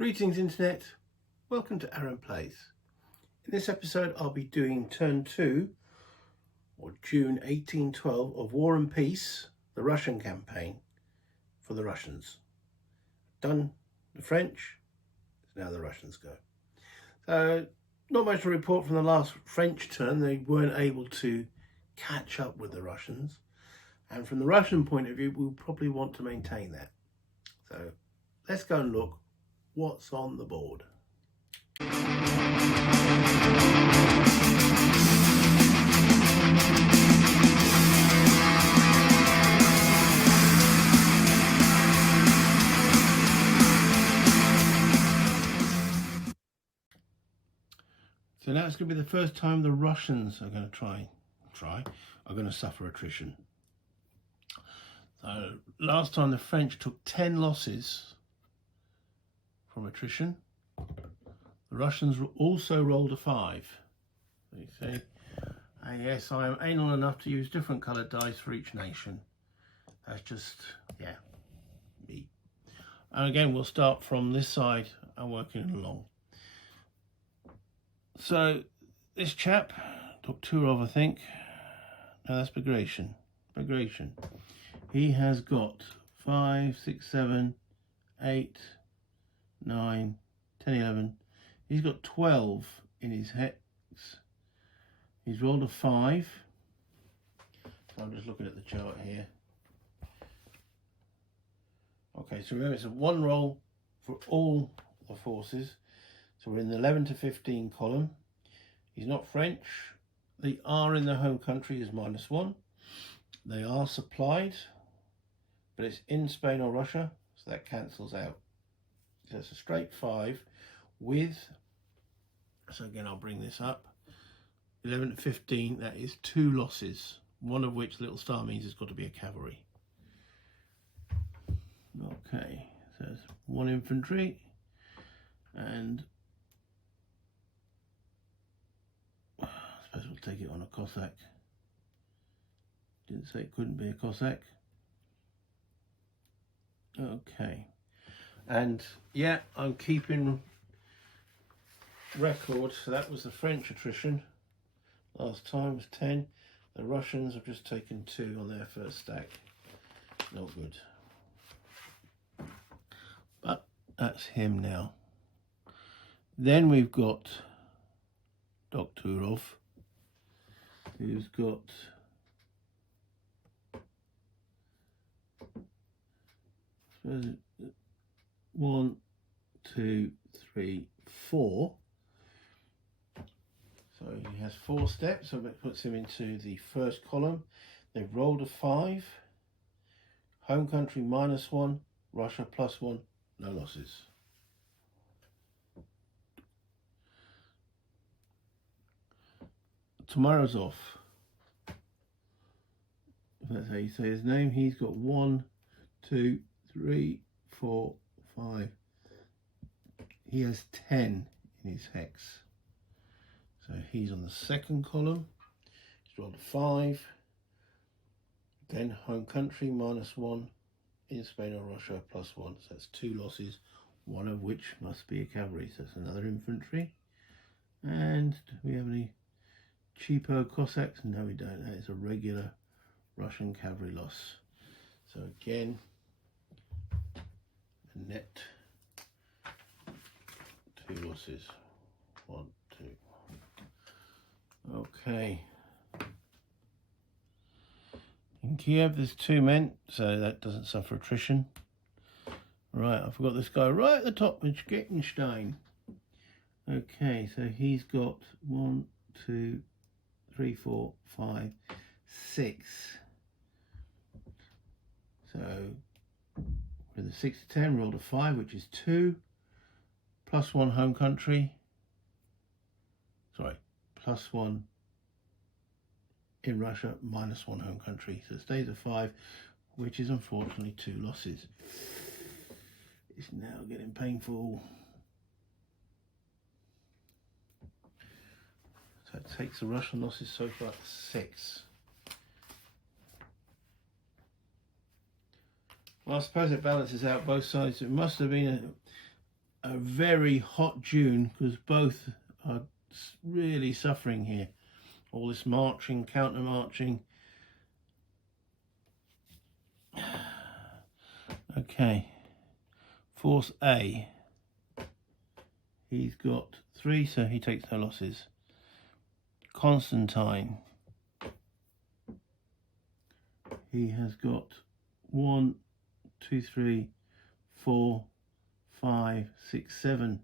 Greetings Internet, welcome to Aaron Plays. In this episode I'll be doing turn 2, or June 1812, of War and Peace, the Russian campaign for the Russians. Done the French, now the Russians go. So not much to report from the last French turn. They weren't able to catch up with the Russians, and from the Russian point of view we'll probably want to maintain that. So let's go and look what's on the board. So now it's going to be the first time the Russians are going to are going to suffer attrition. So last time the French took 10 losses from attrition. The Russians also rolled a 5. You see, and yes, I am anal enough to use different coloured dice for each nation. That's just, yeah, me. And again, we'll start from this side and working along. So this chap took Turov, I think. No, that's Bagration. He has got 5, 6, 7, 8, 9, 10, 11. He's got 12 in his hex. He's rolled a 5. So I'm just looking at the chart here. Okay, so remember it's a 1 roll for all the forces. So we're in the 11 to 15 column. He's not French. The R in the home country is -1. They are supplied, but it's in Spain or Russia, so that cancels out. So it's a straight 5 with, so again I'll bring this up, 11 to 15, that is 2 losses, one of which little star means it's got to be a cavalry. Okay, so there's 1 infantry, and I suppose we'll take it on a Cossack. Didn't say it couldn't be a Cossack. Okay. And yeah, I'm keeping record. So that was the French attrition. Last time was 10. The Russians have just taken 2 on their first stack. Not good. But that's him now. Then we've got Doktorov, who's got 1, 2, 3, 4. So he has 4 steps, so that puts him into the first column. They've rolled a 5. Home country -1, Russia +1, no losses. Tomorrow's if that's how you say his name. He's got 1, 2, 3, 4, 5. He has 10 in his hex. So he's on the second column. He's rolled a 5. Then home country -1, in Spain or Russia +1. So that's 2 losses, one of which must be a cavalry. So that's another infantry. And do we have any cheapo Cossacks? No, we don't. That is a regular Russian cavalry loss. So again, net 2 losses. 1, 2. Okay. In Kiev there's 2 men, so that doesn't suffer attrition. Right, I forgot this guy right at the top, which Gettenstein. Okay, so he's got 1, 2, 3, 4, 5, 6. So with a 6 to 10, rolled a 5, which is 2, +1 home country. Sorry, +1 in Russia, -1 home country. So it stays at 5, which is unfortunately 2 losses. It's now getting painful. So it takes the Russian losses so far to 6. Well, I suppose it balances out both sides. It must have been a very hot June, because both are really suffering here. All this marching, counter marching. Okay, Force A, he's got 3, so he takes no losses. Constantine, he has got 1, 2, 3, 4, 5, 6, 7.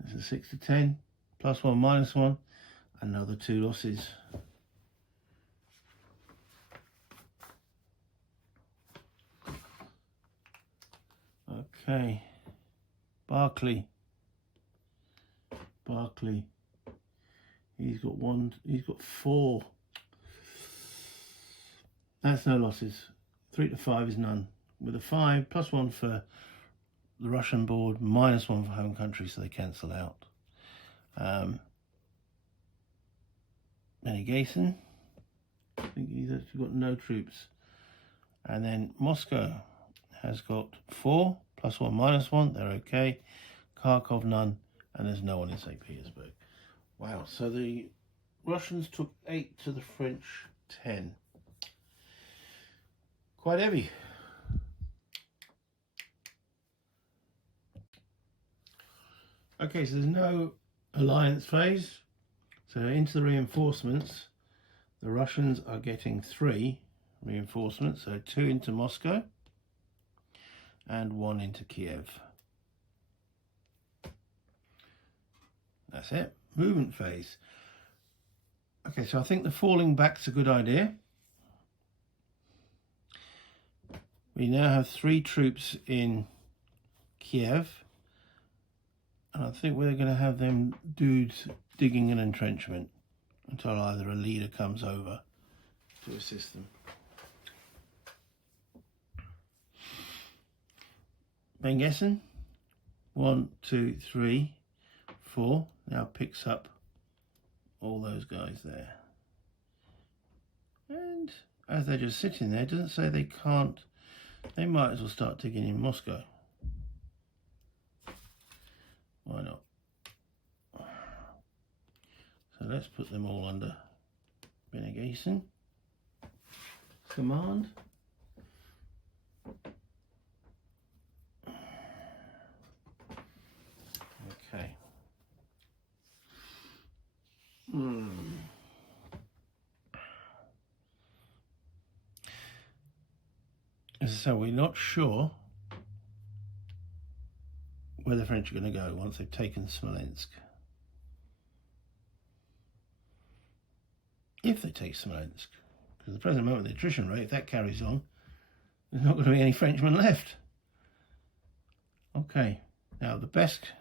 That's a 6 to 10, +1, -1, another 2 losses. Okay, Barclay, he's got 4. That's no losses. 3 to 5 is none. With a 5, +1 for the Russian board, -1 for home country, so they cancel out. Gason, I think he's actually got no troops. And then Moscow has got 4, +1, -1, they're okay. Kharkov, none, and there's no one in St. Petersburg. Wow, so the Russians took 8 to the French 10. Quite heavy. Okay, so there's no alliance phase. So into the reinforcements, the Russians are getting 3 reinforcements, so 2 into Moscow and 1 into Kiev. That's it. Movement phase. Okay, so I think the falling back's a good idea. We now have 3 troops in Kiev, and I think we're going to have them dudes digging an entrenchment until either a leader comes over to assist them. Bengessen, 1, 2, 3, 4, now picks up all those guys there. And as they're just sitting there, it doesn't say they can't, they might as well start digging in Moscow. Why not? So let's put them all under Bengessen command. Okay. So we're not sure where the French are going to go once they've taken Smolensk. If they take Smolensk, because at the present moment, the attrition rate, if that carries on, there's not going to be any Frenchmen left. Okay, now the best,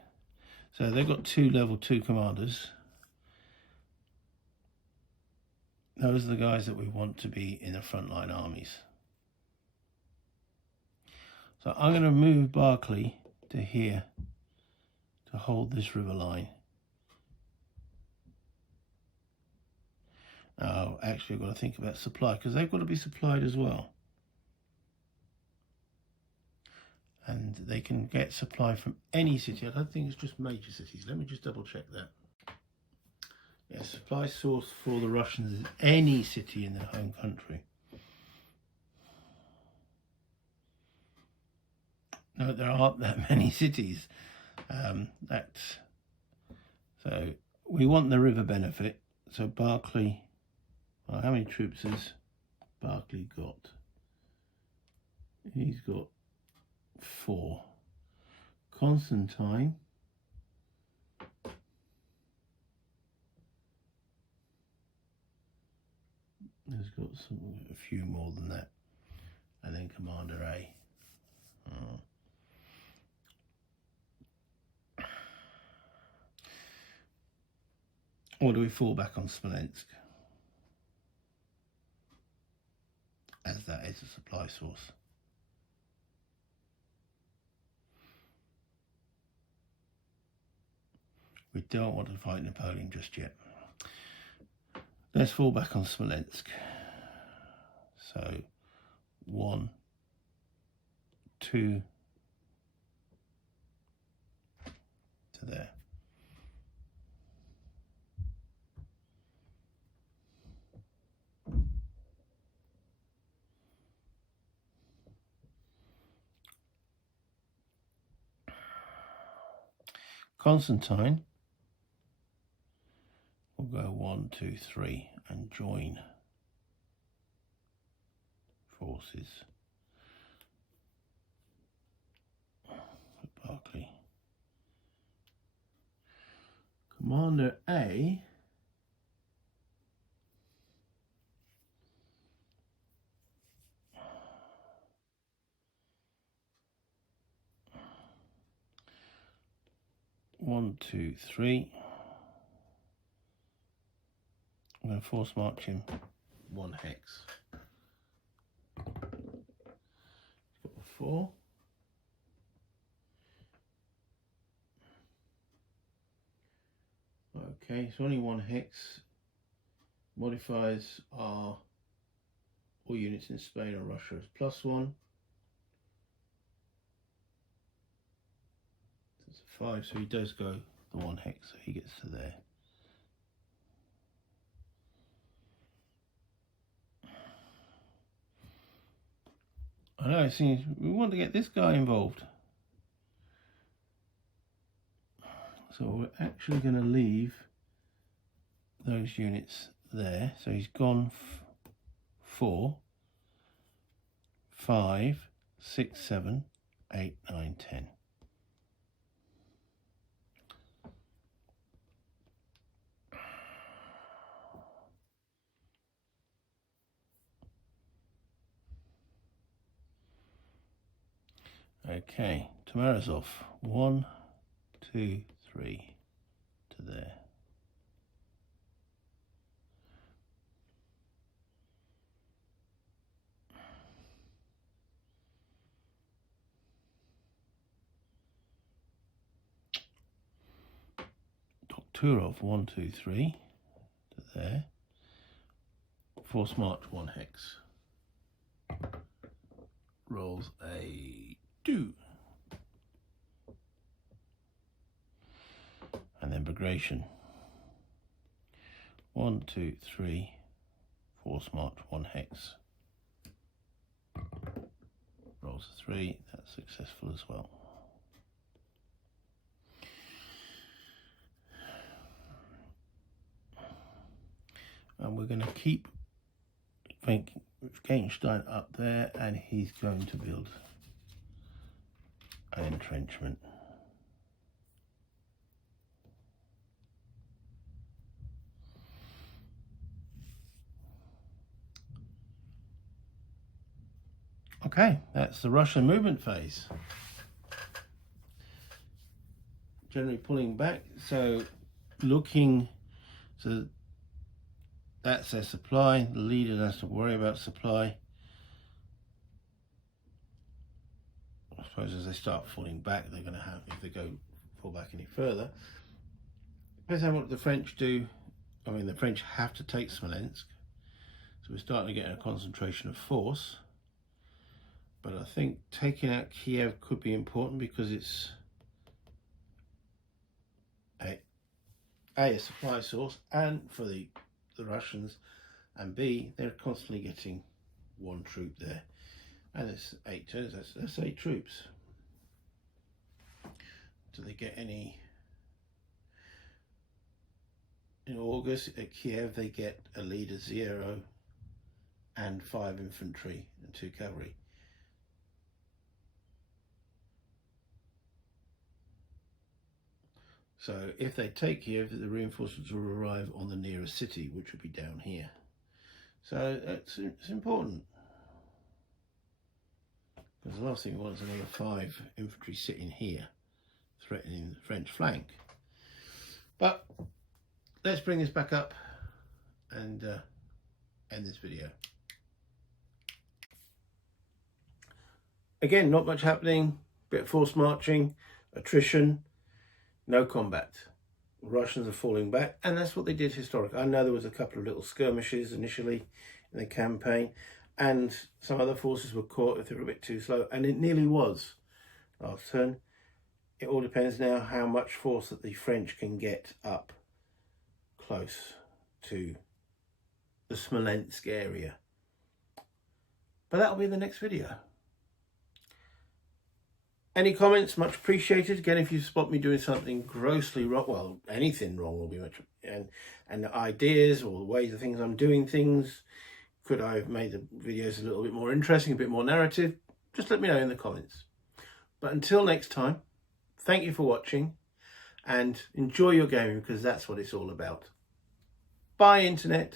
so they've got 2 level 2 commanders. Those are the guys that we want to be in the frontline armies. So I'm going to move Barclay to here to hold this river line. Now, actually, I've got to think about supply, because they've got to be supplied as well. And they can get supply from any city. I don't think it's just major cities. Let me just double check that. Yeah, supply source for the Russians is any city in their home country. No, there aren't that many cities. So we want the river benefit. So Barclay, well, how many troops has Barclay got? He's got 4. Constantine has got a few more than that, and then Commander A. Or do we fall back on Smolensk, as that is a supply source? We don't want to fight Napoleon just yet. Let's fall back on Smolensk. So 1, 2, Constantine will go 1, 2, 3 and join forces with Barclay. Commander A one, two, three. I'm going to force march him 1 hex. Got a 4. Okay, so only 1 hex. Modifiers are all units in Spain or Russia is +1. That's a 5, so he does go the 1 hex, so he gets to there. I know, it seems we want to get this guy involved. So we're actually going to leave those units there. So he's gone 4, 5, 6, 7, 8, 9, 10. Okay, Tomarazov, 1, 2, 3 to there. Turov, 1, 2, 3 to there. Force march 1 hex. Rolls a 2. And then Bagration. 1, 2, 3. Force march 1 hex. Rolls a 3. That's successful as well. And we're going to keep Wittgenstein up there, and he's going to build an entrenchment. Okay, that's the Russian movement phase. Generally pulling back, so looking, so that's their supply. The leader has to worry about supply. I suppose as they start falling back, they're going to have, if they fall back any further. Depends on what the French do. I mean, the French have to take Smolensk, so we're starting to get a concentration of force. But I think taking out Kiev could be important because it's a supply source, and for the Russians, and B, they're constantly getting 1 troop there, and it's 8 turns. That's 8 troops. Do they get any? In August at Kiev, they get a leader 0 and 5 infantry and 2 cavalry. So if they take Kiev, the reinforcements will arrive on the nearest city, which will be down here. So it's important. Because the last thing we want is another 5 infantry sitting here, threatening the French flank. But let's bring this back up and end this video. Again, not much happening, bit of force marching, attrition, no combat. The Russians are falling back, and that's what they did historically. I know there was a couple of little skirmishes initially in the campaign, and some other forces were caught if they were a bit too slow, and it nearly was last turn. It all depends now how much force that the French can get up close to the Smolensk area. But that'll be in the next video. Any comments, much appreciated. Again, if you spot me doing something grossly wrong, well, anything wrong will be much, and ideas or the ways of things I'm doing things, could I have made the videos a little bit more interesting, a bit more narrative? Just let me know in the comments. But until next time, thank you for watching and enjoy your gaming, because that's what it's all about. Bye, Internet.